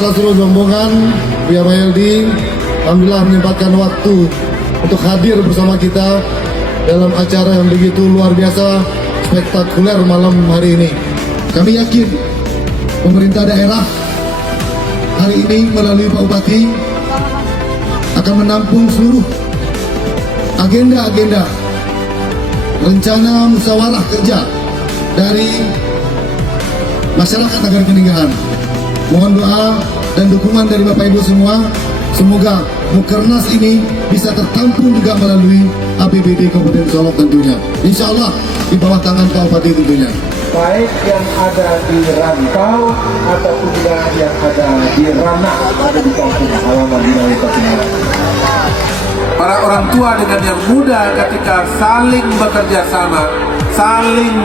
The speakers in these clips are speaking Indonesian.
Seluruh rombongan Buya Mayaldi alhamdulillah menyempatkan waktu untuk hadir bersama kita dalam acara yang begitu luar biasa, spektakuler malam hari ini. Kami yakin pemerintah daerah hari ini melalui Pak Bupati akan menampung seluruh agenda-agenda rencana musyawarah kerja dari masyarakat Nagari Peninggalan. Mohon doa dan dukungan dari Bapak Ibu semua. Semoga Mukernas ini bisa tertampung juga melalui APBD Kabupaten Solok tentunya. Insya Allah di bawah tangan Pak Bupati tentunya. Baik yang ada di rantau ataupun juga yang ada di ranah, ada di kampung halaman di Nagari Peninggalan. Para orang tua dengan yang muda ketika saling bekerja sama, saling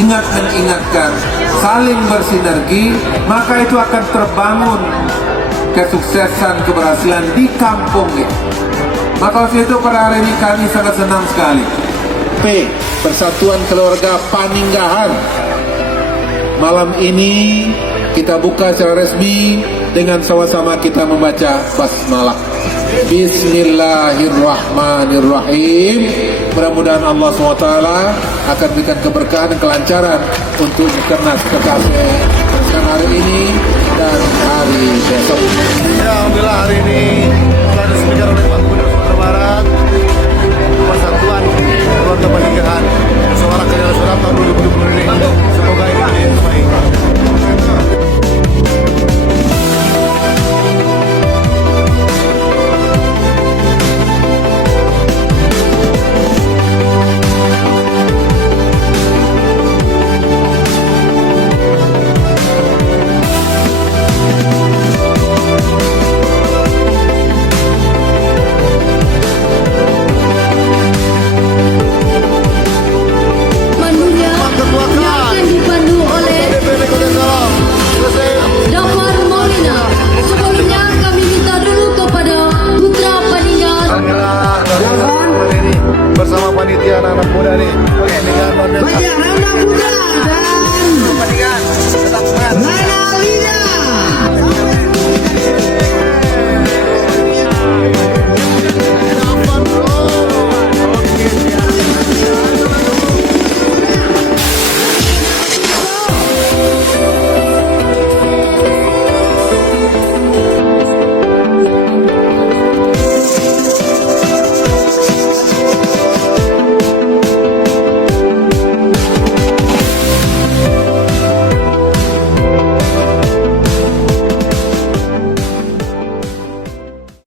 ingat mengingatkan, saling bersinergi, maka itu akan terbangun kesuksesan, keberhasilan di kampung ini. Maka oleh itu pada hari ini kami sangat senang sekali. Persatuan Keluarga Paninggahan. Malam ini kita buka secara resmi dengan sama-sama kita membaca basmalah. Bismillahirrahmanirrahim. Mudah-mudahan Allah SWT akan berikan keberkahan dan kelancaran untuk Mukernas Kekasih hari ini dan hari besok. Ya, alhamdulillah hari ini telah diresmikan oleh Pak